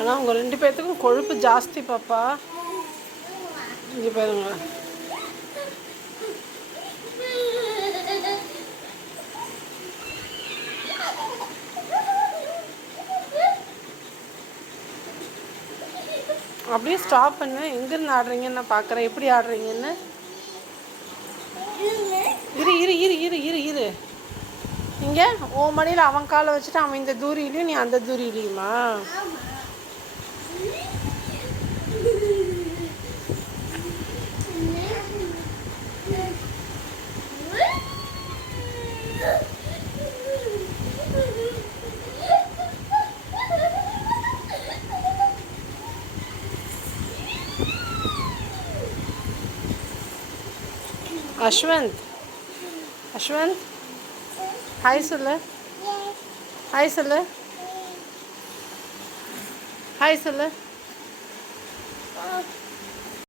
ஆனால் உங்கள் 2 பேர்த்துக்கும் கொழுப்பு ஜாஸ்தி பாப்பா. இங்கே பாருங்க. அப்படியே ஸ்டாப் பண்ணு. எங்கேருந்து ஆடுறீங்கன்னு நான் பார்க்குறேன். எப்படி ஆடுறீங்கன்னு. இரு இரு இரு இரு இரு இரு இங்கே ஓ மடியில் அவன் காலை வச்சுட்டு அவன் இந்த தூரியிலையும் நீ அந்த தூரியிலையுமா? அஸ்வந்த், அஸ்வந்த் ஹாய் சொல்லு. ஹாய் சொல்லு. ஹாய் சொல்லு.